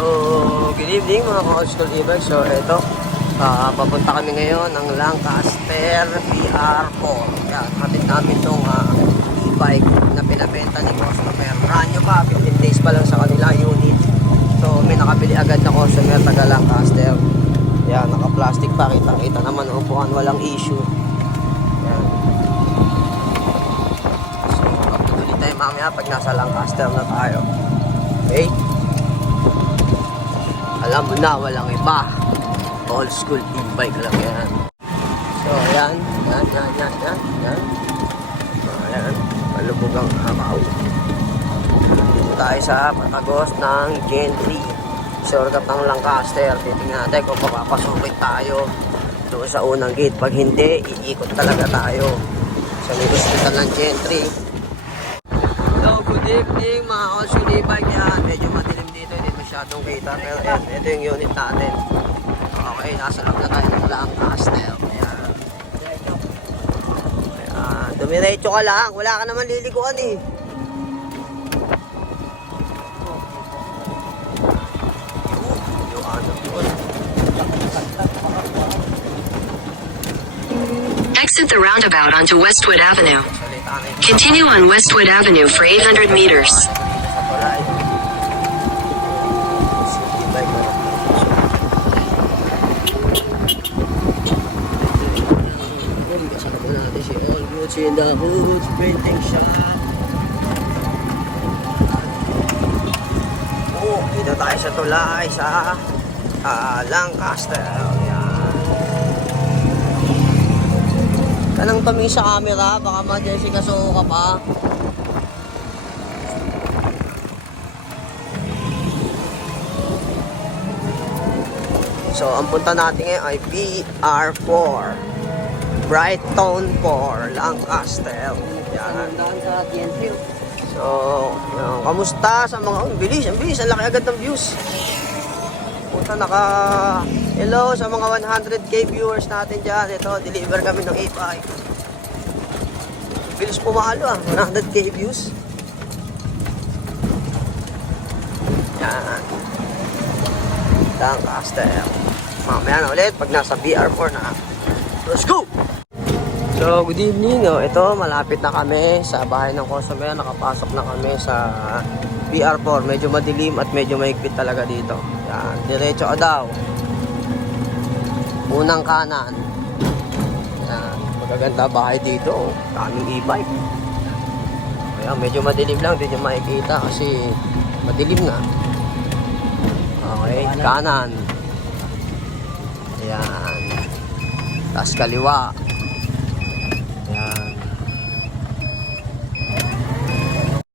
Good evening mga ka-old school e-bike. So ito, papunta kami ngayon ng Lancaster PR4. Yan, hatid namin itong e-bike na pinabenta ni customer. Brand new pa, 15 days pa lang sa kanila unit. So may nakabili agad na customer taga Lancaster. Yan, naka-plastic pa, kita-kita naman upuan, walang issue. Yan. So magtutuloy tayo mamaya pag nasa Lancaster na tayo. Okay? Alam mo na, walang iba. Old school e-bike lang yan. So, ayan. Yan. So, ayan. Malubog ang amaw. Dito tayo sa patagos ng Gen 3. Shortcut ng Lancaster. Titingnan natin kung papapasukin tayo doon sa unang gate. Pag hindi, iikot talaga tayo sa may hospital ng Gen 3. So, good evening mga old school e-bike yan. Medyo madilim dito, hindi masyadong kita. Pero ayan, ito yung unit natin. Okay, nasa loob na tayo ng Lancaster. Ayan. Ayan. Dumiretso ka lang. Wala ka naman liliguan eh. Yung ano yun. Exit the roundabout onto Westwood Avenue. Continue on Westwood Avenue for 800 meters. In the hoods, printing shop. Oh, dito tayo sa tulay sa Lancaster. Yan. Kanang tumingin sa camera, baka ma-Jessica so ka pa. So, ang punta natin ngayon ay PR4. Brighton 4, Lancaster. Yan. So, yan. Kamusta sa mga... Oh, bilis, ang bilis. Ang laki agad ng views. Punta hello sa mga 100k viewers natin dyan. Ito, deliver kami ng 8i. Bilis pumalo 100k views. Yan. Lancaster. Mamaya na ulit pag nasa BR4 na. Let's go! So, good evening. Ito, malapit na kami sa bahay ng customer. Nakapasok na kami sa PR4. Medyo madilim at medyo mahigpit talaga dito. Yan, diretso ka daw. Unang kanan. Yan, magaganda bahay dito. Daming e-bike. Ayan, medyo madilim lang. Hindi nyo makikita kasi madilim na. Okay, kanan. Ayan. Tapos kaliwa.